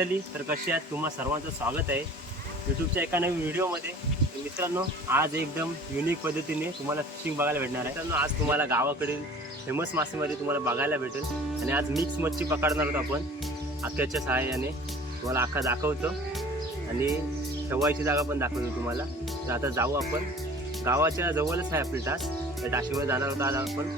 मंडळी, तर कशी आहात? तुम्हा सर्वांचं स्वागत आहे यूट्यूबच्या एका नवीन व्हिडिओमध्ये. मित्रांनो, आज एकदम युनिक पद्धतीने तुम्हाला फिशिंग बघायला भेटणार आहे. मित्रांनो, आज तुम्हाला गावाकडील फेमस मासेमारी तुम्हाला बघायला भेटेल आणि आज मिक्स मच्छी पकडणार आहोत आपण आख्याच्या सहाय्याने. तुम्हाला आखा दाखवतो आणि ठेवायची जागा पण दाखवतो तुम्हाला. तर आता जाऊ आपण. गावाच्या जवळच आहे आपली टास. त्या टाशीवर जाणार होता आज आपण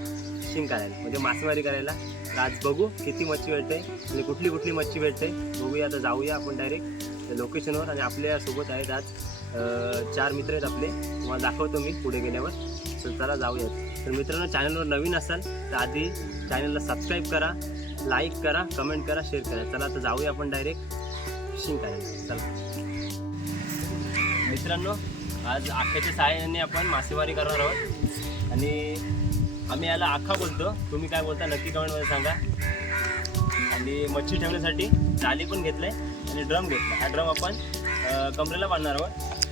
फिशिंग करायला, म्हणजे मासेमारी करायला. तर आज बघू किती मच्छी भेटते आणि कुठली कुठली मच्छी भेटते बघूया. आता जाऊया आपण डायरेक्ट लोकेशनवर. आणि आपल्यासोबत आहेत आज 4 मित्र आहेत आपले. तुम्हाला दाखवतो मी पुढे गेल्यावर. तर चला जाऊयात. तर मित्रांनो, चॅनलवर नवीन असाल तर आधी चॅनलला सबस्क्राईब करा, लाईक करा, कमेंट करा, शेअर करा. चला आता जाऊया आपण डायरेक्ट फिशिंग करायला. चला मित्रांनो, आज आख्याच्या सहाय्याने आपण मासेमारी करणार आहोत आणि आम्ही याला आखा बोलतो. तुम्ही काय बोलता नक्की कमेंटमध्ये सांगा. आणि मच्छी ठेवण्यासाठी जाळी पण घेतलं आहे आणि ड्रम घेतला. हा ड्रम आपण कमरेला बांधणार आहोत.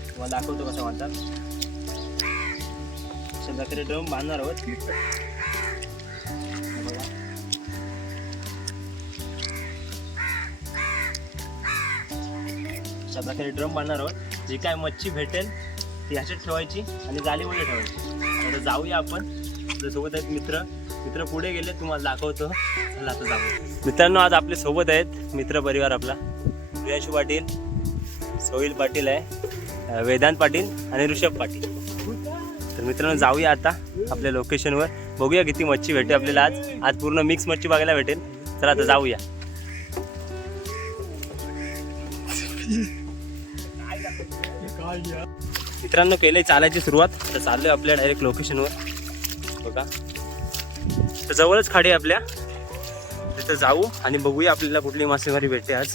तुम्हाला दाखवतो कसं बांधतात. अशा प्रकारे ड्रम बांधणार आहोत. अशा प्रकारे ड्रम बांधणार आहोत. जी काय मच्छी भेटेल ती ह्याच्यात ठेवायची आणि जाळीमध्ये ठेवायची. आता जाऊया आपण. सोबत आहेत मित्र पुढे गेले, तुम्हाला दाखवतो. चला आता जाऊ. मित्रांनो, आज आपले सोबत आहेत मित्र परिवार आपला. प्रियांशू पाटील, सोहिल पाटील आहे, वेदांत पाटील आणि ऋषभ पाटील. तर मित्रांनो, जाऊया आता आपल्या लोकेशनवर. बघूया किती मच्छी भेटेल आपल्याला आज. आज पूर्ण मिक्स मच्छी बघायला भेटेल. चला आता जाऊया. मित्रांनो, केलंय चालायची सुरुवात. तर चाललोय आपल्या डायरेक्ट लोकेशनवर. बघा, तर जवळच खाडी आपल्या. तिथं जाऊ आणि बघूया आपल्याला कुठली मासेमारी भेटते आज.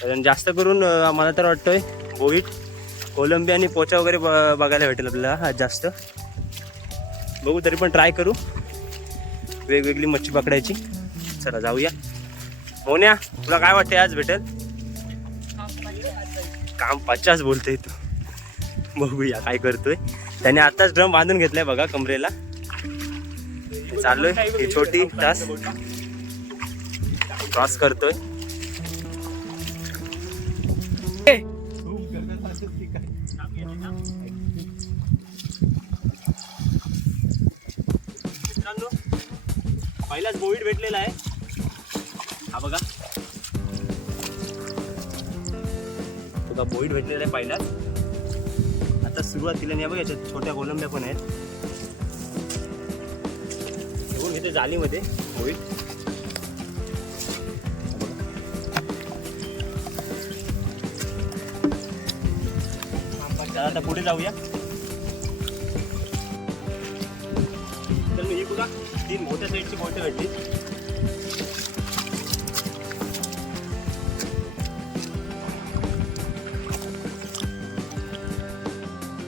कारण जास्त करून मला तर वाटतंय बोईट, कोलंबी आणि पोचा वगैरे बघायला भेटेल आपल्याला आज जास्त. बघू, तरी पण ट्राय करू वेगवेगळी मच्छी पकडायची. चला जाऊया. मोन्या, तुला काय वाटते आज भेटेल? काम 50 बोलतोय तू. बघूया काय करतोय. त्याने आताच ड्रम बांधून घेतलाय बघा कमरेला. चाललोय ही छोटी टास क्रॉस करतोय. मित्रांनो, पहिलाच बोईट भेटलेला आहे. हा बघा, तुला बोईट भेटलेला आहे पहिलाच. आता सुरुवातीला नाही बघा, याच्यात छोट्या कोलंब्या पण आहेत. घेऊन घेते जाळीमध्ये बोईट. आता पुढे जाऊया. तर मी ही बघा 3 मोठ्या साईडची बोट भेटली.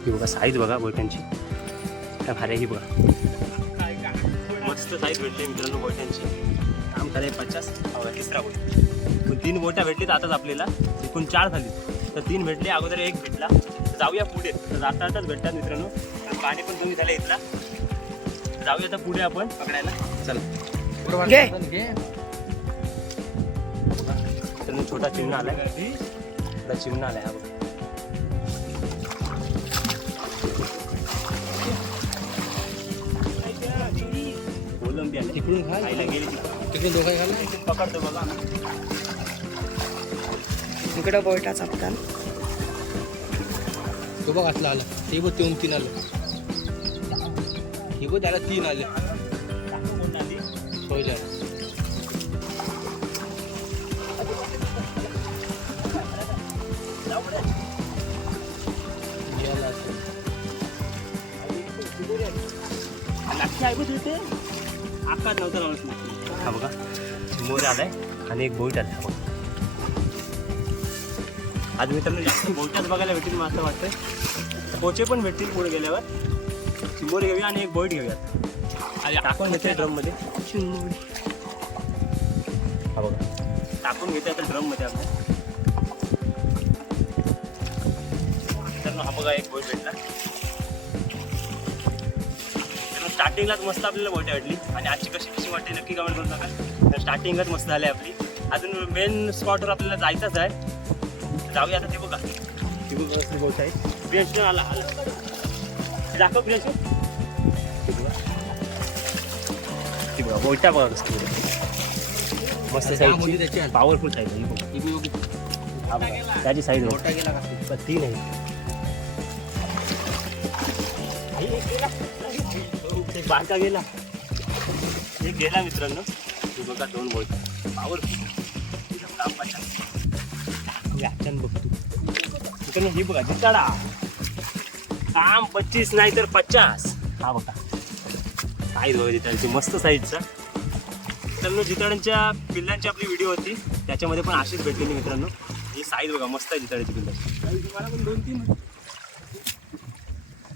ही बघा साईज बघा बोटांची काय भारी. ही बघा मस्त साईज भेटली मित्रांनो बोटांची. काम कराय 50. तिसरा बोट. 3 बोटा भेटलीत आताच आपल्याला. एकूण 4 झाली. तर 3 भेटले, अगोदर 1 भेटला. तर जाऊया पुढे. तर जाताच भेटतात मित्रांनो. पाणी पण कमी झालं इथला. जाऊया आता पुढे आपण पकडायला. चला. तर छोटा चिमणा आलाय. चिमणा आलाय. हा बघा. तिकडून खायला गेली. तिकडे दोघं खायला पकडतो बघा. इकडं बोयटा चपकाल. तो बघ असला आला. ते बघ 3 आलं. हे बघ त्याला 3 आले. सोयला आकाच नव्हता लावत. हा बघा, मोर आलाय आणि एक बोईट आलाय. बघा, आज मित्रांनो जास्त बोईटच बघायला भेटतील मला असं वाटतंय. पोचे पण भेटतील पुढे गेल्यावर. चिंबोरी घेऊया आणि एक बोईट घेऊयात. आणि टाकून घेते ड्रममध्ये. हा बघा, टाकून घेते आता ड्रममध्ये आपल्या. मित्रांनो, हा बघा एक बोईट भेटला. स्टार्टिंगलाच मस्त आपल्याला बोट भेटली. आणि आजची कशी वाटते नक्की कमेंट करून टाका. स्टार्टिंगच मस्त झाली आपली. अजून मेन स्पॉटवर आपल्याला जायचंच आहे. जाऊया आता. ते बघा ते बोट आहे. प्रियांशू आला ते दाखव प्रियांशू. ते बघा बोटा बघा कसं मस्त साईज पॉवरफुल साईज आहे. हा बघा त्याची साईज मोठा गेला का? तीन आहे. एक बारका गेला एक गेला मित्रांनो. हे बघा 2 बोट पॉवरफुल अचान बघतो मित्रांनो. ही बघा जिताडा काम 25 नाही तर 50. हा बघा साईज बघा जिताड्याची मस्त साईजचा. मित्रांनो जिताड्यांच्या पिल्लांची आपली व्हिडिओ होती त्याच्यामध्ये पण अशीच भेटलेली मित्रांनो. ही साईज बघा मस्त आहे जिताड्याची पिल्लाची. तुम्हाला पण 2-3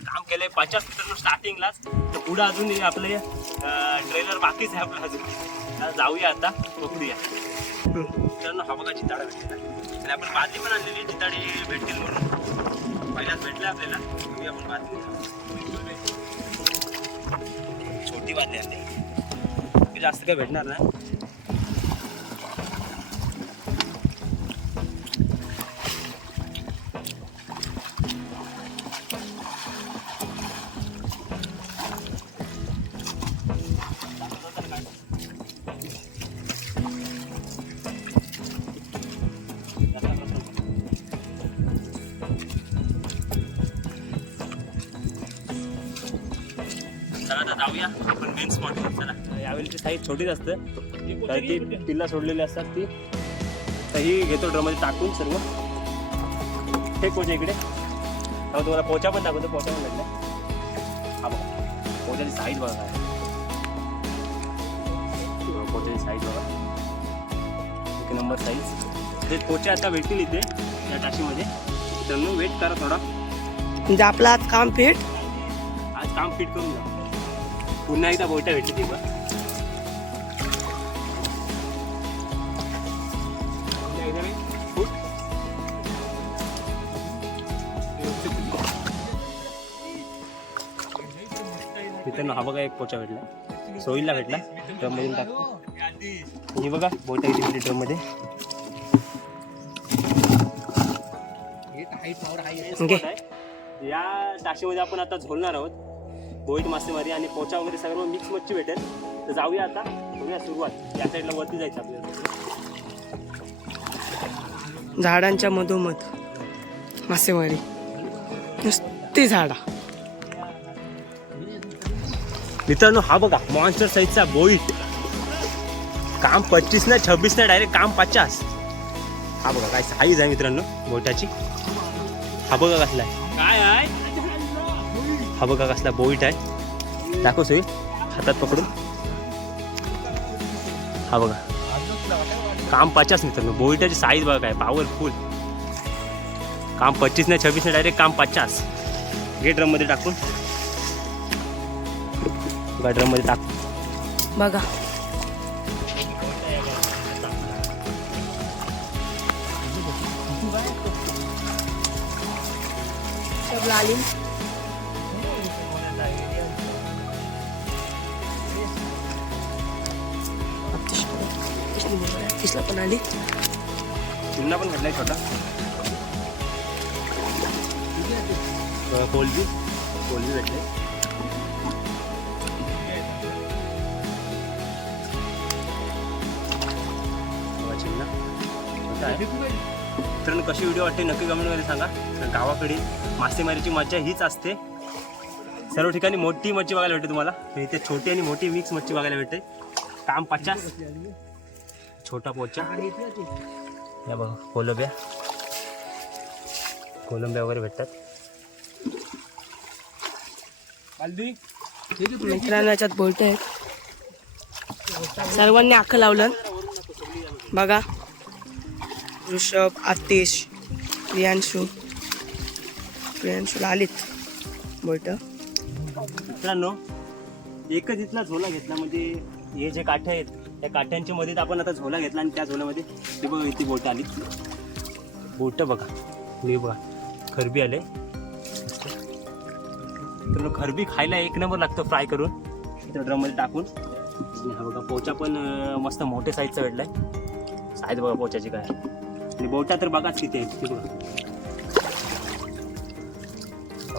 काम केलंय 50 मित्रांनो स्टार्टिंगलाच. तर पुढं अजून आपले ट्रेलर बाकीच आहे आपलं अजून. आता जाऊया आता बघूया मित्रांनो. हा बघा जिताडा भेटलेला आणि आपण बादली पण आणलेली जिताडे भेटतील म्हणून. पहिल्याच भेटलं आपल्याला. बघूया आपण बादली. छोटी बादली आणली जास्त काही भेटणार नाही. चला आता जाऊया आपण मेन स्पॉटवर. चला यावेळी साईज छोटीच असतं तर ती पिल्ला सोडलेली असतात ती. तर ही घेतो ड्रममध्ये टाकून सर्व. हे पोचा इकडे तुम्हाला पोचा पण दाखवतो. पोचा पण भेटला. हा बघा पोचाची साईज बघा काय. पोचाची साईज बघा 1 नंबर साईज. ते पोचे आता भेटतील इथे या टाशीमध्ये. त्यांना वेट करा थोडा. म्हणजे आपलं आज काम फिट. आज काम फिट करून जा. पुन्हा एकदा बोटा भेटली ती बघ. मित्रांनो हा बघा एक पोचा भेटला. सोईलला भेटला. ड्रम मधून टाकतो. ही बघा बोटा इथे ड्रम मध्ये. या टाशीमध्ये आपण आता झोलणार आहोत. बोईट मासेमारी आणि पोचा वगैरे सर्व मिक्स मच्छी भेटेल. तर जाऊया आता. करूया सुरुवात. या साईडला वरती जायचं आपल्याला. झाडांच्या मधोमध मासेमारी. नुसती झाडा. मित्रांनो हा बघा मॉन्स्टर साईजचा बोईट. काम 25 नाही 26 नाही डायरेक्ट काम 50. हा बघा काय साईज आहे मित्रांनो बोटाची. हा बघा कसला आहे. काय आहे हा बघा कसला बोईट आहे. दाखव सोई हातात पकडून. हा बघा काम 50 मित्रांनो. बोईटाची साईज बघा काय पॉवरफुल. काम 25 नाही 26 नाही डायरेक्ट काम 50. घे ड्रम मध्ये टाकून. ड्रम मध्ये टाक बघा. सब आली. तिसला पण आली. पुन्हा पण भेटलाय छोटा. कोलबी भेटले. मित्रांनो कशी व्हिडिओ वाटते नक्की कमेंटमध्ये सांगा. गावाकडे मासेमारीची मज्जा हीच असते. सर्व ठिकाणी मोठी मच्छी बघायला भेटते तुम्हाला. इथे छोटी आणि मोठी मिक्स मच्छी बघायला भेटते. काम 50. छोटा पोचा. या बघा कोलंब्या वगैरे भेटतात. मित्रांनो याच्यात बोलत आहेत. सर्वांनी आखं लावलं बघा. ऋषभ, आतिश, प्रियांशूला आलीत बोलत. मित्रांनो एकच इथला झोला घेतला म्हणजे हे जे काठे आहेत त्या काठ्यांच्या मध्ये आपण आता झोला घेतला आणि त्या झोल्यामध्ये ती बघा इथे बोट आली. बोट बघा हे बघा खरबी आले. तर खरबी खायला 1 नंबर लागतं फ्राय करून. ड्रम मध्ये टाकून. हा बघा पोचा पण मस्त मोठे साईजचा भेटलाय. साईज बघा पोचाची काय आणि बोटा तर बघाच किती आहेत ती बघा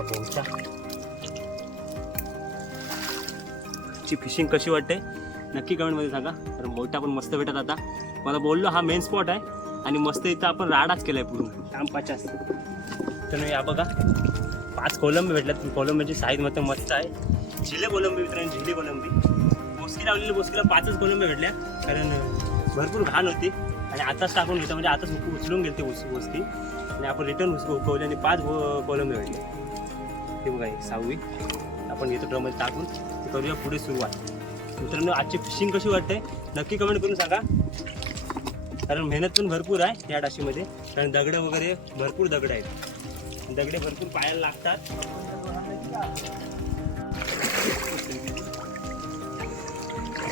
बोटा ची फिशिंग कशी वाटते नक्की कमेंटमध्ये सांगा. कारण बोटा पण मस्त भेटत आता. मला बोललो हा मेन स्पॉट आहे आणि मस्त इथं आपण राडाच केलाय पूर्ण काम 50. तर या बघा 5 कोलंबी भेटल्यात. कोलंबीची साईज मात्र मस्त आहे. झिले कोलंबी मित्रांनो झिले कोलंबी बोसकी लावलेली बोसकीला 5च कोलंबी भेटल्या कारण भरपूर घाण होती आणि आताच टाकून घेतो म्हणजे आताच उचलून गेली बोसकी आणि आपण रिटर्न उकवली आणि 5 कोलंबी भेटले. ते बघा 6वी आपण घेतो ड्रममध्ये टाकून करूया पुढे सुरुवात. मित्रांनो आजची फिशिंग कशी वाटते नक्की कमेंट करून सांगा. कारण मेहनत पण भरपूर आहे या डाशीमध्ये कारण दगडं वगैरे भरपूर दगड आहेत. दगडे भरपूर पायाला लागतात.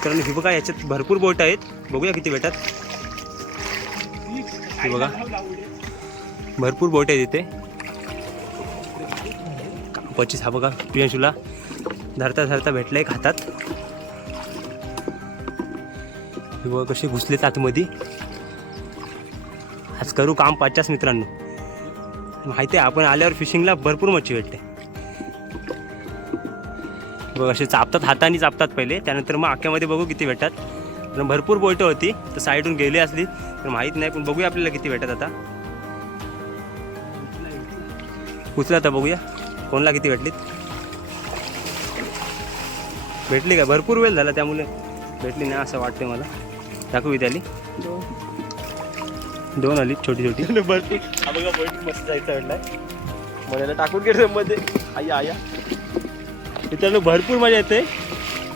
कारण हे बघा याच्यात भरपूर बोट आहेत. बघूया किती भेटतात. हे बघा भरपूर बोट आहेत इथे 25. हा बघा प्रियांशूला धरता धरता भेटलंय हातात. हे बघा कसे घुसलेत आतमध्ये. आज करू काम 50 मित्रांनो. माहिती आहे आपण आल्यावर फिशिंगला भरपूर मच्छी भेटते. बघ असे चापतात हाताने चापतात पहिले त्यानंतर मग आख्यामध्ये बघू किती भेटतात. पण भरपूर बोटं होती तर साईडून गेली असली तर माहीत नाही पण बघूया आपल्याला किती भेटतात. आता उचला आता बघूया कोणला किती भेटलीत. भेटली का भरपूर वेळ झाला त्यामुळे भेटली नाही असं वाटतं मला. दाखवू त्याली 2 आली छोटी छोटी भरपूर. हा बघा बोट मस्त जायचा भेटलाय मला टाकून गेलं मध्ये. आया आया मित्रांनो भरपूर मजा येते.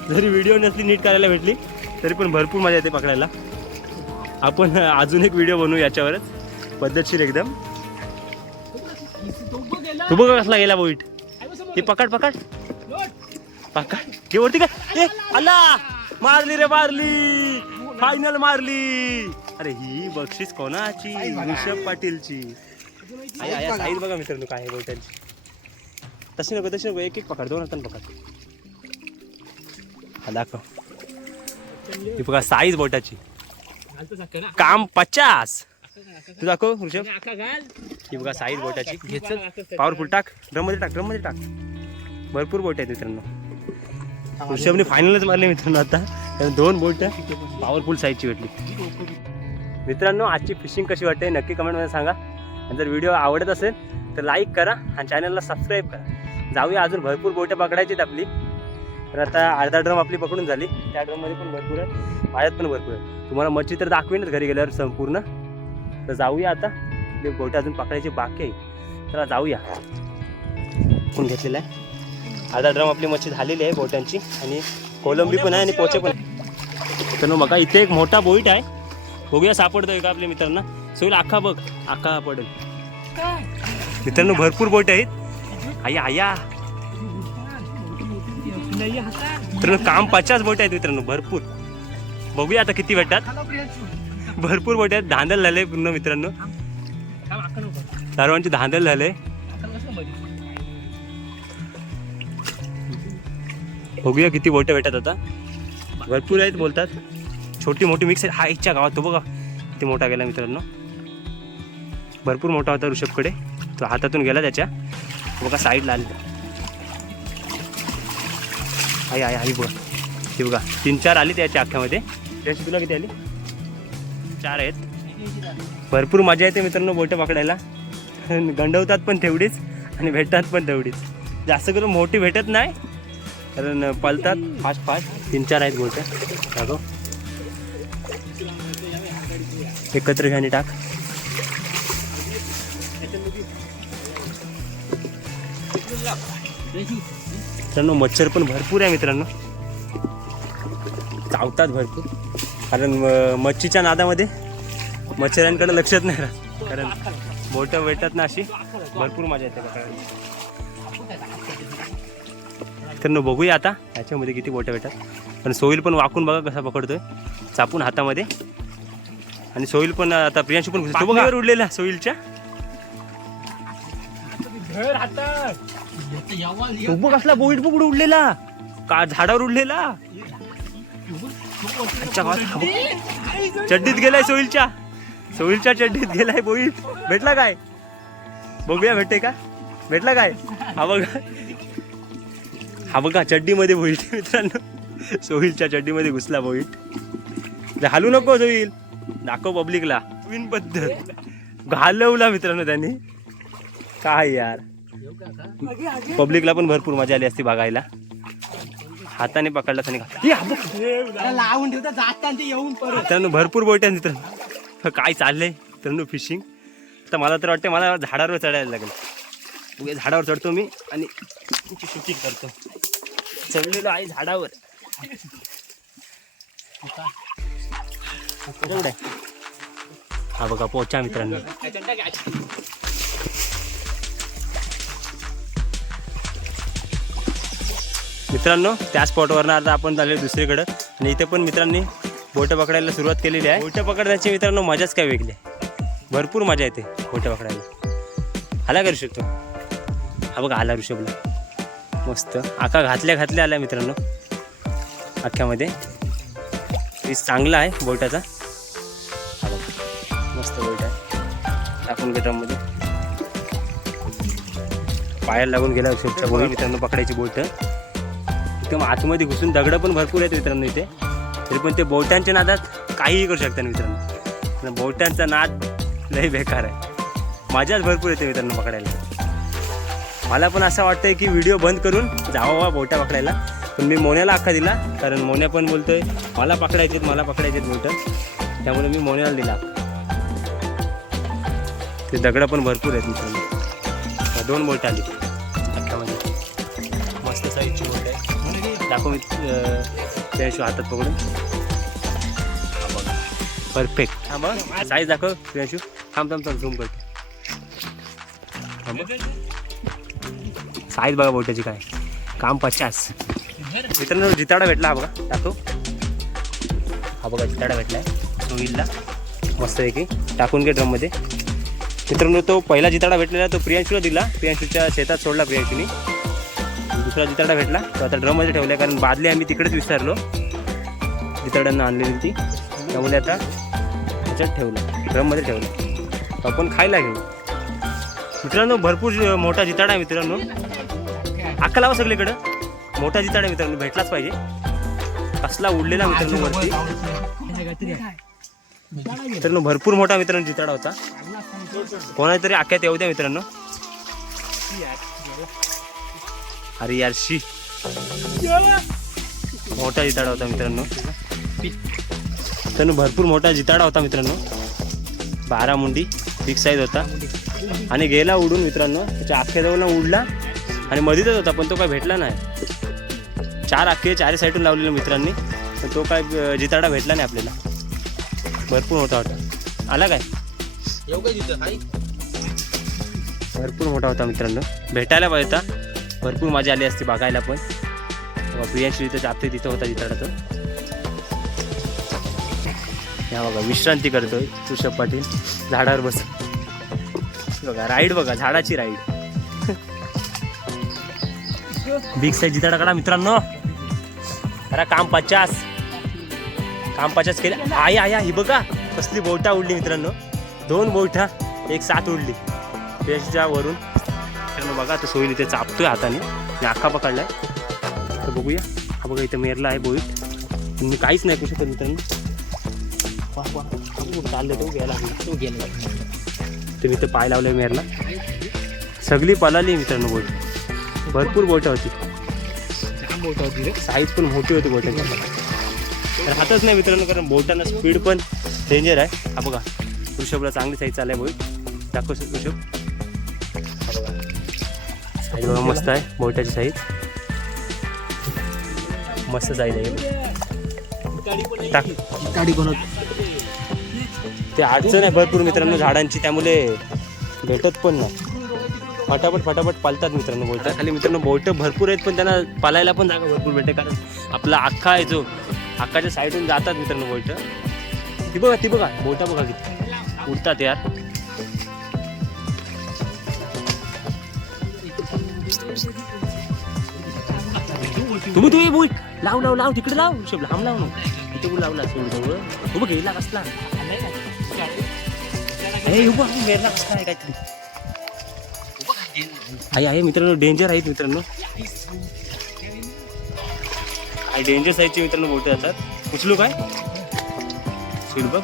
जरी व्हिडिओ नसली नीट करायला भेटली तरी पण भरपूर मजा येते पकडायला. आपण अजून एक व्हिडिओ बनवू याच्यावरच पद्धतशीर एकदम. तू बघा कसला गेला बोईट. ते पकड पकड पकड घे वरती काय. ए अल्ला मारली रे मारली फायनल मारली. अरे ही बक्षीस कोणाची ऋषभ पाटीलची. साईज बघा मित्रांनो काय आहे बोईटांची. तशी नको एक एक पकड 2 हातांनी पकड. हा दाखव ही बघा साईज बोटाची काम 50. तू दाखव ऋषभ ही बघा साईज बोटाची. पॉवरफुल टाक ड्रममध्ये टाक. भरपूर बोट आहेत मित्रांनो. ऋषभने फायनलच मारले मित्रांनो आता कारण 2 बोट पॉवरफुल साईजची भेटली. मित्रांनो आजची फिशिंग कशी वाटते नक्की कमेंटमध्ये सांगा. आणि जर व्हिडिओ आवडत असेल तर लाईक करा आणि चॅनलला सबस्क्राईब करा. जाऊया अजून भरपूर बोटं पकडायची आपली. तर आता अर्धा ड्रम आपली पकडून झाली. त्या ड्रममध्ये पण भरपूर आहे माझ्यात पण भरपूर आहे. तुम्हाला मच्छी तर दाखवेनच घरी गेल्यावर संपूर्ण. तर जाऊया आता ते बोटं अजून पकडायची बाकी आहे. तर जाऊया. कोण घेतलेला आहे अर्धा ड्रम आपली मच्छी झालेली आहे बोटांची आणि कोलंबी पण आहे आणि पोचे पण आहे. तर बघा इथे एक मोठा बोईट आहे. बघूया सापडतोय का आपल्या मित्रांना. सोईल आखा बघ आखा पडेल मित्रांनो. भरपूर बोट आहेत. आया आया मित्रांनो काम 50 बोट आहेत मित्रांनो भरपूर. बघूया आता किती भेटतात. भरपूर बोट आहेत. धांदल झाले पूर्ण मित्रांनो. सर्वांची धांदल झाले. बघूया किती बोटं भेटतात आता. भरपूर आहेत बोलतात. छोटी मोठी मिक्स आहे. हा इच्छा गावात तो बघा किती मोठा गेला मित्रांनो. भरपूर मोठा होता ऋषभकडे तो हातातून गेला त्याच्या. बघा साईडला आली. आई बघा ती बघा 3-4 आली त्याच्या अख्ख्यामध्ये. त्याची तुला किती आली 4 आहेत. भरपूर मजा येते मित्रांनो बोटं पकडायला. गंडवतात पण तेवढीच आणि भेटतात पण तेवढीच. जास्त करून मोठी भेटत नाही कारण पळतात फास्ट 3-4 आहेत बोटं. दाखव एकत्र घ्याने टाक. मित्रांनो मच्छर पण भरपूर आहे मित्रांनो. चावतात भरपूर कारण मच्छीच्या नादामध्ये मच्छरांकडे लक्षात नाही राहत कारण बोटं भेटतात ना अशी. भरपूर मजा येते बघायला. मित्रांनो बघूया आता याच्यामध्ये किती बोटं भेटतात. पण सोईल पण वाकून बघा कसा पकडतोय चापून हातामध्ये. आणि सोईल पण आता प्रियांशू पण बघा उडलेला सोईलच्या. कसला बोईट पकडून उडलेला का झाडावर उडलेला. चड्डीत गेलाय सोईलच्या. सोहिलच्या चड्डीत गेलाय बोईट. भेटला काय? बघूया भेटते का? भेटला काय? हा बघा चड्डीमध्ये बोईट मित्रांनो. सोहिलच्या चड्डीमध्ये घुसला बोईट. हलू नको सोहिल, दाखव पब्लिकला. नवीन पद्धत घालवला मित्रांनो त्यांनी. काय यार, पब्लिकला पण भरपूर मजा आली असती बघायला. हाताने पकडला त्याने लावून ठेवता जाताना ते येऊन परत. मित्रांनो भरपूर बोट आहे मित्रांनो. काय चाललंय मित्रांनो फिशिंग. तर मला तर वाटतं मला झाडावर चढायला लागेल. झाडावर चढतो मी आणि शूटिंग करतो. चढलेलो आहे झाडावर. हा बघा पोचा मित्रांनो. मित्रांनो त्या स्पॉटवरनं आता आपण चाललो दुसरीकडं. आणि इथे पण मित्रांनी बोटं पकडायला सुरुवात केलेली आहे. बोटं पकडण्याची मित्रांनो मजाच काय वेगळी आहे. भरपूर मजा येते बोटं पकडायला. आला का ऋषभ तो? हा बघा आला ऋषभला. मस्त आका घातल्या आला मित्रांनो. अख्ख्यामध्ये पीस चांगला आहे बोटाचा. हा बघा मस्त बोट आहे. टाकून ड्रममध्ये पायाला लागून गेला ऋषभच्या. बघा मित्रांनो पकडायची बोट एकदम आतमध्ये घुसून. दगडं पण भरपूर आहेत मित्रांनो इथे. तरी पण ते बोटांच्या नादात काहीही करू शकतात मित्रांनो. बोटांचा नाद लई बेकार आहे. मजाच भरपूर येते मित्रांनो पकडायला. मला पण असं वाटतंय की व्हिडिओ बंद करून जावा बोटा पकडायला. पण मी मोन्याला अख्खा दिला, कारण मोन्या पण बोलतोय मला पकडायचे बोटं. त्यामुळे मी मोन्याला दिला. ते दगडं पण भरपूर आहेत मित्रांनो. 2 बोट आली अख्ख्यामध्ये. मस्त साईजची बोट आहे. दाखव मी प्रियांशू हातात पकडून. परफेक्ट. हा बघ साईज दाखव प्रियांशू. थांब झूम करतो. साईज बघा बोटाची काय. काम 50 मित्रांनो. जिताडा भेटला. हा बघा दाखव. हा बघा जिताडा भेटलाय सोहिलला. मस्त आहे की. टाकून घे ड्रममध्ये मित्रांनो. तो पहिला जिताडा भेटलेला तो प्रियांशूला दिला. प्रियांशूच्या शेतात सोडला प्रियांशूनी. दुसरा जिताडा भेटला तो आता ड्रममध्ये ठेवला, कारण बादली आम्ही तिकडेच विसरलो. जिताड्यांना आणलेली ती, त्यामुळे आता त्याच्यात ठेवलं, ड्रममध्ये ठेवलं. आपण खायला घेऊ मित्रांनो. भरपूर मोठा जिताडा आहे मित्रांनो. अक्का लावा सगळीकडं. मोठा जिताडा मित्रांनो भेटलाच पाहिजे. कसला उडलेला मित्रांनो वरती. मित्रांनो भरपूर मोठा मित्रांनो जिताडा होता. कोणाला तरी अख्ख्यात येऊ द्या मित्रांनो. अरे यार शी, मोठा जिताडा होता मित्रांनो. भरपूर मोठा जिताडा होता मित्रांनो. 12 मुंडी बिग साईज होता. आणि गेला उडून मित्रांनो. त्याच्या अख्ख्याजवळ उडला आणि मधीतच होता, पण तो काय भेटला नाही. 4 अख्खे 4 साईडून लावलेलं मित्रांनी, पण तो काय जिताडा भेटला नाही आपल्याला. भरपूर मोठा होता. आला काय? भरपूर मोठा होता मित्रांनो. भेटायला पाहिजे होता. भरपूर मजा आली असती बघायला पण. प्रियांशू इथं जाते तिथं होता जिताडा तो. या बघा विश्रांती करतोय ऋषभ पाटील झाडावर बस. बघा राईड बघा, झाडाची राईड. बिग साईज जिताडा काढा मित्रांनो. अरे काम 50 केले. आया ही बघा कसली बोटा उडली मित्रांनो. 2 बोटा 1 साथ उडली प्रियांशूच्या वरून मित्रांनो. बघा तो सोहिल इथे चापतोय हाताने. मी अख्खा पकडलाय. तर बघूया. हा बघा इथं मेरला आहे बोईट. पण मी काहीच नाही करू शकत मित्रांनो. चाललं तो गेला. तुम्ही इथं पाय लावले मेरला. सगळी पळाली मित्रांनो बोट. भरपूर बोट होती. साईज पण मोठी होती बोटांची. तर हातच नाही मित्रांनो, कारण बोटांना स्पीड पण डेंजर आहे. हा बघा ऋषभला चांगली साईज चालू आहे बोट. दाखव ऋषभ. हा बघा साईज बघा मस्त आहे बोटाची साईज. मस्त साईज आहे. ते अडचण आहे भरपूर मित्रांनो झाडांची, त्यामुळे भेटत पण नाही. फटाफट पालतात मित्रांनो बोट खाली. मित्रांनो बोट भरपूर आहेत, पण त्यांना पालायला पण जागा भरपूर भेटते, कारण आपला अख्खा आहे जो अख्खाच्या साईडून जातात मित्रांनो बोट. ती बघा बोटा बघा किती उडतात यार. तुम्ही बोट लाव तिकडे लाव. लांब लाव ना. इथे लावला सोड जवळ. गेला कसला अरे उभा मेरला कसं आहे काहीतरी आहे मित्रांनो, डेंजर आहेत मित्रांनो, काय डेंजर साईजचे मित्रांनो बोट जातात. उचलू काय सीड बघ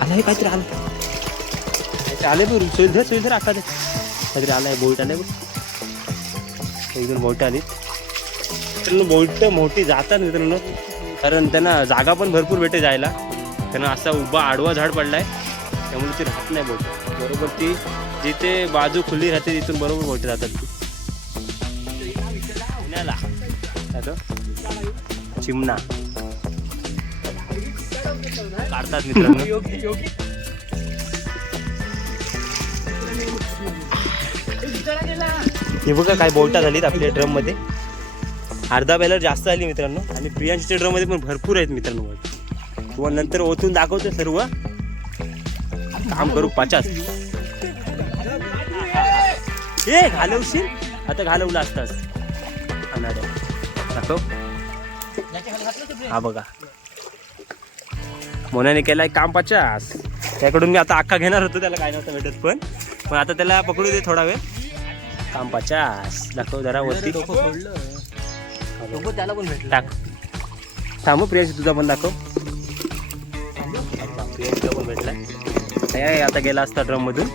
आला आहे काहीतरी आले बघ सोयील धर आका काहीतरी आलाय बोट आलाय बघ. एकदम बोट आली मित्रांनो, बोट मोठी जातात मित्रांनो, कारण त्यांना जागा पण भरपूर भेटे जायला. त्यांना असा उभा आडवा झाड पडलाय त्यामुळे ती राहत नाही बोट. बरोबर ती जिथे बाजू खुली राहते तिथून बरोबर बोट जातात ती. पुण्याला चिमणा काढतात मित्रांनो. हे बघा काय बोटा झालीत आपल्या ड्रम मध्ये, अर्धा बॅलर जास्त आली मित्रांनो. आणि प्रियांशीच्या ड्रम मध्ये पण भरपूर आहेत मित्रांनो बोट. तुम्हाला नंतर ओतून दाखवतो सर्व, काम करू 50. ए घालवशील आता, घालवला असतास दाखव. हा बघा मोनाने केलाय काम 50. त्याकडून मी आता अख्खा घेणार होतो, त्याला काय नव्हतं भेटत, पण आता त्याला पकडू दे थोडा वेळ. काम 50 दाखव जरा वरती, त्याला पण भेटलं. टाक थांब प्रियांशी तुझा पण दाखव. प्रियांशीला पण भेटलाय. आता गेला असता ड्रम मधून.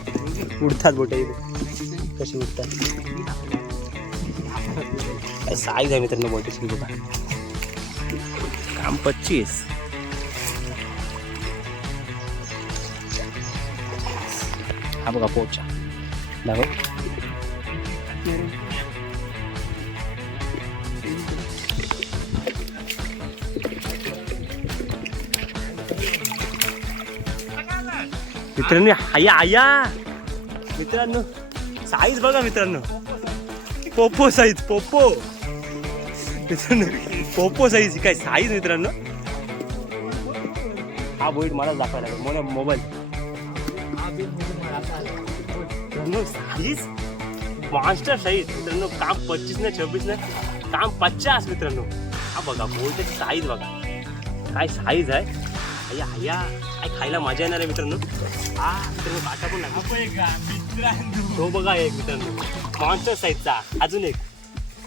उडतात बोटे कशी उडतात, काय साईज आहे मित्रांनो बोटीची बघा. काम 25. हा बघा पोचा दाखव. मित्रांनो आया मित्रांनो, साईज बघा मित्रांनो, पोपो साईज, पोपो मित्रांनो, पोपो साईज काय साईज मित्रांनो. हा बोईट मला दाखवायला लागेल मला मोबाईल. साईज मॉन्स्टर साईज मित्रांनो. काम 25 ना 26 ना, काम 50 मित्रांनो. हा बघा बोईटची साईज बघा, काय साईज आहे. आया काय खायला मजा येणार आहे मित्रांनो. हा मित्रांनो काटा पण लागला तो बघा एक मित्रांनो, मॉन्स्टर साईजचा. अजून एक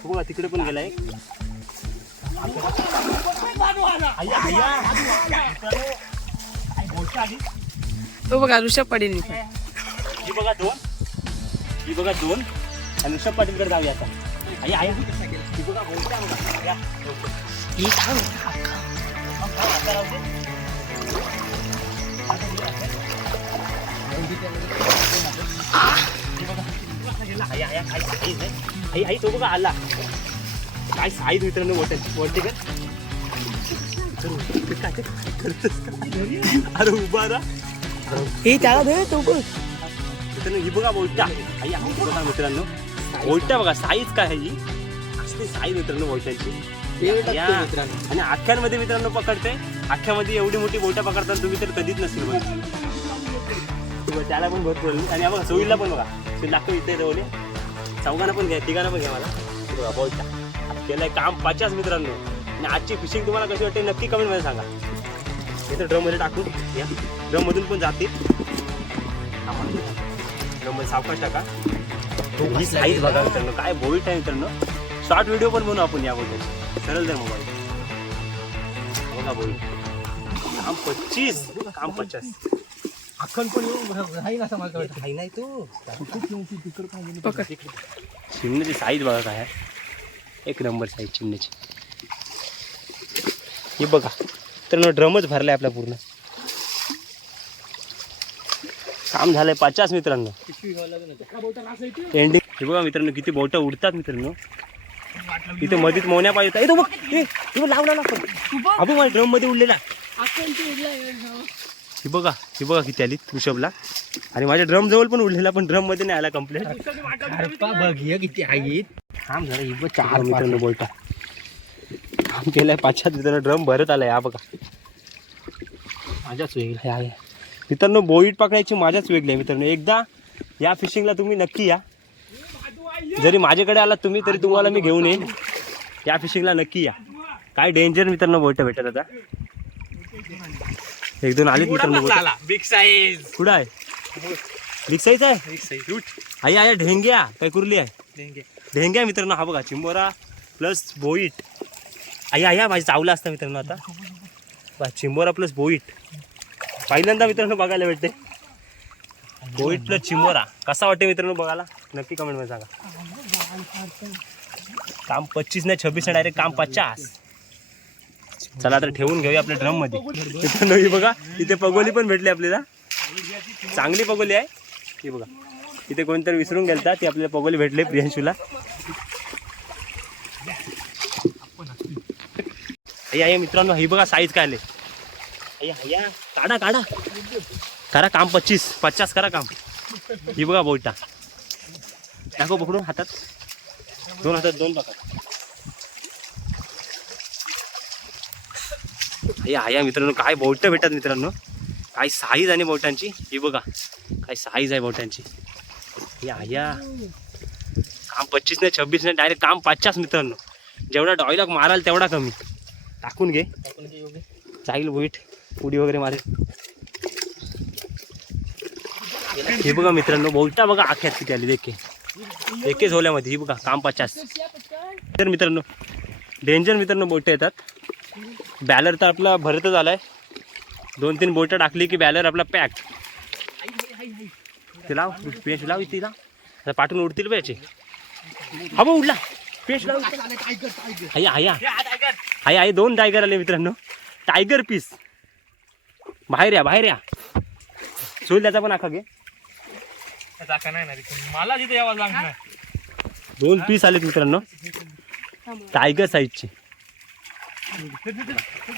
बघा तिकडे पण गेला एक. तो बघा ऋषभ पाटील. ही बघा 2, ही बघा 2 आणि ऋषभ पाटीलकडे जाऊया आता. ही बघा आई तो बघा आला. काय साईज मित्रांनो बोलते का. अरे उभा ना, हे त्याला दे तो बघ मित्रांनो. ही बघा बोलटा. आई बघा मित्रांनो, बोलटा बघा साईज काय आहे ही. असते साईज मित्रांनो बोलट्यांची. आणि अख्ख्यांमध्ये मित्रांनो पकडते. अख्ख्यामध्ये एवढी मोठी बोटा पकडताना तुम्ही तर कधीच नसेल बघा. त्याला पण भरपूर. आणि बघा सोयीला पण बघा, ते दाखव इथे रवले. चौघांना पण घ्या, तिघांना पण घ्या. मला बघा बोलटा केलंय काम 50 मित्रांनो. आणि आजची फिशिंग तुम्हाला कशी वाटते नक्की कमेंटमध्ये सांगा. इथं ड्रममध्ये टाकून या, ड्रममधून पण जातील. ड्रममध्ये सावकाश टाका. ही साईज बघा मित्रांनो, काय बोईट आहे मित्रांनो. शॉर्ट व्हिडिओ पण बनवू आपण या बोलट्याची. सरळ जर मोबाईल बघा बोईट. काम 25, काम 50. अख्खन पण राहील असं मला वाटतं. नाही तू चिमण्याची साईज बघा काय आहे. एक नंबर साईज चिमण्याची. हे बघा तर ड्रमच भरलाय आपला पूर्ण. काम झालंय 50 मित्रांनो. एंडिंग. हे बघा मित्रांनो किती बोटं उडतात मित्रांनो. इथे मधीत मोन्या पाहिजे. तो बघ लावला अबू माझ्या ड्रम मध्ये उडलेला. ही बघा किती आली ऋषभला. आणि माझ्या ड्रम जवळ पण उडलेला, पण ड्रम मध्ये नाही आला कम्प्लीट. बघ किती आहेत. काम झालं ही बघ 4 मित्रांनो बोलता. काम केलंय 50 मित्रांनो. ड्रम भरत आलाय. हा बघा माझ्याच वेगळी आहे मित्रांनो. बोईट पकडायची माझ्याच वेगळी आहे मित्रांनो. एकदा या फिशिंगला तुम्ही नक्की या. जरी माझ्याकडे आलात तुम्ही तरी तुम्हाला मी घेऊन येईन. या फिशिंगला नक्की या. काय डेंजर मित्रांनो बोट भेटत आता. एक दोन आलेत मित्रांनो. Big size. कुठं आहे? बिग साईज आहे. Big size. आई आया ढेंग्या काय कुर्ली आहे? देंगे. ढेंग्या मित्रांनो. हा बघा चिंबोरा प्लस बोईट. आई आया माझी चावला असता मित्रांनो आता. बा चिंबोरा प्लस बोईट पहिल्यांदा मित्रांनो बघायला भेटते. बोईट प्लस चिंबोरा कसा वाटते मित्रांनो बघायला नक्की कमेंटमध्ये सांगा. काम 25 नाही 26 नाही डायरेक्ट काम 50. चला आता ठेवून घेऊया आपल्या ड्रम मध्ये. मित्रांनो ही बघा इथे पगोली पण भेटली आपल्याला. चांगली पगोली आहे ही बघा. इथे कोणतरी विसरून गेलता ती आपल्याला पगोली भेटली प्रियांशूला. आई मित्रांनो ही बघा साईज काय आले. अय्या काढा काढा करा काम 50 करा काम. ही बघा बोईटा दाखव पकडून हातात. दोन हातात दोन पकड. अय्या मित्रांनो काय बोट भेटतात मित्रांनो. काय साईज आणि बोटांची ही बघा काय साईज आहे बोटांची. अय्या काम 25 नाही 26 नाही डायरेक्ट काम 50 मित्रांनो. जेवढा डॉयलॉग माराल तेवढा कमी. टाकून घे जाईल बोईट उडी वगैरे मारेल. हे बघा मित्रांनो बोईटा बघा आख्यात किती आली देखे एके झोल्यामध्ये. ही बघा काम 50. तर मित्रांनो डेंजर मित्रांनो बोटं येतात. बॅलर तर आपला भरतच आलाय. 2-3 बोटं टाकली की बॅलर आपला पॅक. ते लाव पेश लाव इथे लाव आता पाठून उडतील पाहिजे. हा बघ उडला पेश लाव. हाय 2 टायगर आले मित्रांनो. टायगर पीस बाहेर या सोईल त्याचा पण आखा घे. मला तिथे यावं लागणार. 2 पीस आलेत मित्रांनो टायगर साईजचे.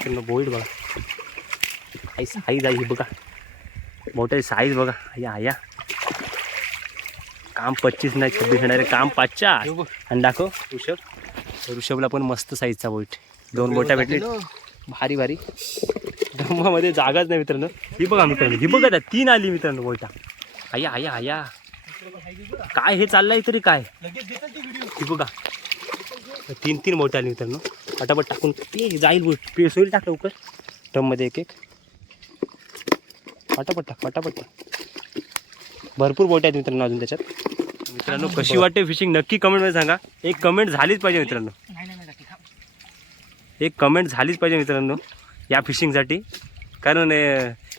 बोईट बघा काही साईज आहे बघा. मोठे साईज बघा. या काम 25 नाही 26 नाही काम 50. आणि दाखव ऋषभला पण मस्त साईजचा बोईट. 2 बोटा भेटली भारी भारी. ड्रमामध्ये जागाच नाही मित्रांनो. ही बघा मित्रांनो ही बघा 3 आली मित्रांनो बोटा. आया काय हे चाललंय तरी काय. ही बघा 3 बोटा आली मित्रांनो. पटापट टाकून जाईल बोट पेस होईल. टाक लवकर ड्रममध्ये एक पटापट टाक. भरपूर बोट आहेत मित्रांनो अजून त्याच्यात. मित्रांनो कशी वाटते फिशिंग नक्की कमेंटमध्ये सांगा. एक कमेंट झालीच पाहिजे मित्रांनो. एक कमेंट झालीच पाहिजे मित्रांनो या फिशिंगसाठी. कारण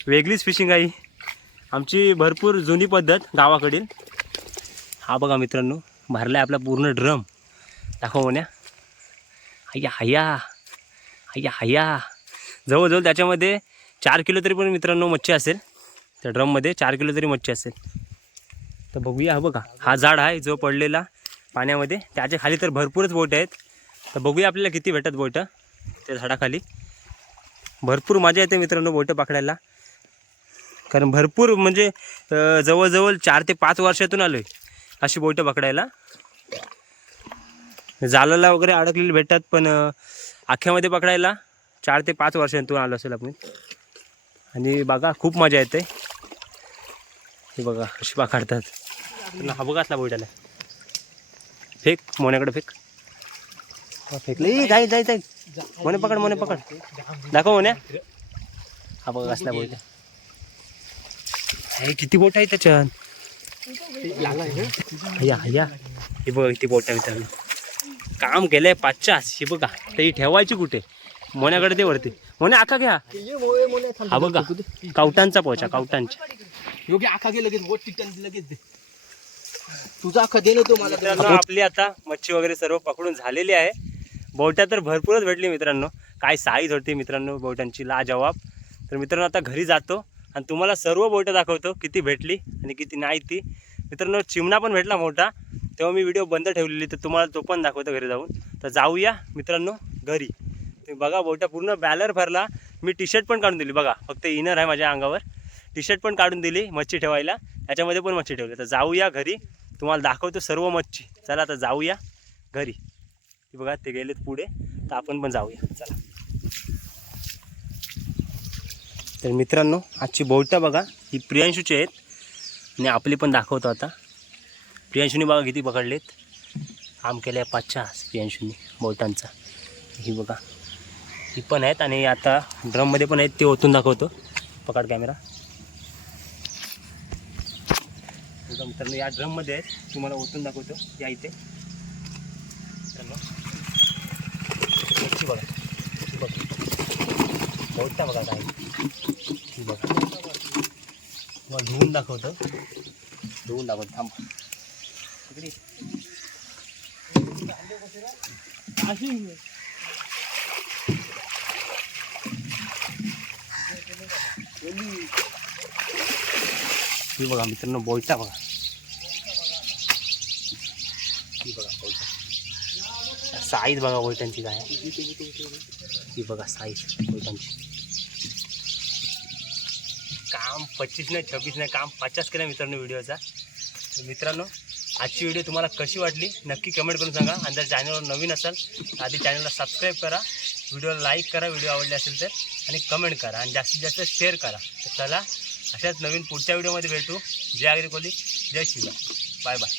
वेगळीच फिशिंग आहे आमची. भरपूर जुनी पद्धत गावाकडील. हा बघा मित्रांनो भरला आहे आपला पूर्ण ड्रम. दाखव म्हण्या. हय्या जवळजवळ त्याच्यामध्ये 4 किलो तरी पण मित्रांनो मच्छी असेल. त्या ड्रममध्ये 4 किलो तरी मच्छी असेल. तर बघूया. हा बघा हा झाड आहे जो पडलेला पाण्यामध्ये. त्याच्या खाली तर भरपूरच बोट आहेत. तर बघूया आपल्याला किती भेटतात बोटं त्या झाडाखाली. भरपूर मजा येते मित्रांनो बोटं पकडायला. कारण भरपूर म्हणजे जवळजवळ 4 ते 5 वर्षातून आलो आहे अशी बोटं पकडायला. जालाला वगैरे अडकलेली भेटतात पण आख्यामध्ये पकडायला 4 ते 5 वर्षांतून आलो असेल आपण. आणि बघा खूप मजा येते. हे बघा कशी पकडतात. हा बघा असला बोटाला फेक मोन्याकडे फेक. फेकले जाई मोने पकड दाखव मोन्या. हा बघा असला बोट. किती बोट आहे त्याच्यात. हे बघा किती बोट आहे मित्रांनो. काम केलंय 50. ही बघा तरी ठेवायची कुठे. मोन्याकडे ते वरती. मोन्या आखा घ्या. हा बघा कावटांचा पोचा कावटांचा. योग्य आखा घे लगेच बोट लगेच दे. तुझा आखा दे ना तो मला. आपली आता मच्छी वगैरे सर्व पकडून झालेली आहे. बोटा तर भरपूरच भेटली मित्रांनो. काय साईज होती मित्रांनो बोटांची लाजवाब. तर मित्रांनो आता घरी जातो आणि तुम्हाला सर्व बोटं दाखवतो किती भेटली आणि किती नाही ती. मित्रांनो चिमणा पण भेटला मोठा. तेव्हा मी व्हिडिओ बंद ठेवलेली तर तुम्हाला तो पण दाखवतो घरी जाऊन. तर जाऊया मित्रांनो घरी. तुम्ही बघा बोटा पूर्ण बॅलर भरला. मी टी शर्ट पण काढून दिली बघा. फक्त इनर आहे माझ्या अंगावर. टी शर्ट पण काढून दिली मच्छी ठेवायला. त्याच्यामध्ये पण मच्छी ठेवली. तर जाऊया घरी तुम्हाला दाखवतो सर्व मच्छी. चला आता जाऊया घरी. बघा ते गेलेत पुढे तर आपण पण जाऊया चला. तर मित्रांनो आजची बोटं बघा ही प्रियांशूची आहेत आणि आपली पण दाखवतो आता. प्रियांशूने बघा किती पकडलेत. काम केलं आहे 50 प्रियांशूने बोटांचा. ही बघा ही पण आहेत आणि आता ड्रममध्ये पण आहेत ते ओतून दाखवतो. पकड कॅमेरा. बघा मित्रांनो या ड्रममध्ये आहेत, तुम्हाला ओतून दाखवतो. या इथे मित्रांनो मच्छी बघा, ही बघा मोठा बघा काय, ही बघा तुम्हाला धुवून दाखवतो. थांब इकडे. ही बघा मित्रांनो बोलता बघा, ही बघा बोलता. साईज बघा बोलटांची काय, ही बघा साईज बोलटांची. काम 25 नाही 26 नाही, काम 50 केलं मित्रांनो व्हिडिओचा. मित्रांनो आजची व्हिडिओ तुम्हाला कशी वाटली नक्की कमेंट करून सांगा. आणि जर चॅनलवर नवीन असाल तर आधी चॅनलला सबस्क्राईब करा, व्हिडिओला लाईक करा व्हिडिओ आवडले असेल तर, आणि कमेंट करा आणि जास्तीत जास्त शेअर करा. तर चला अशाच नवीन पुढच्या व्हिडिओमध्ये भेटू. जय आगरी कोली, जय शिवराय, बाय बाय.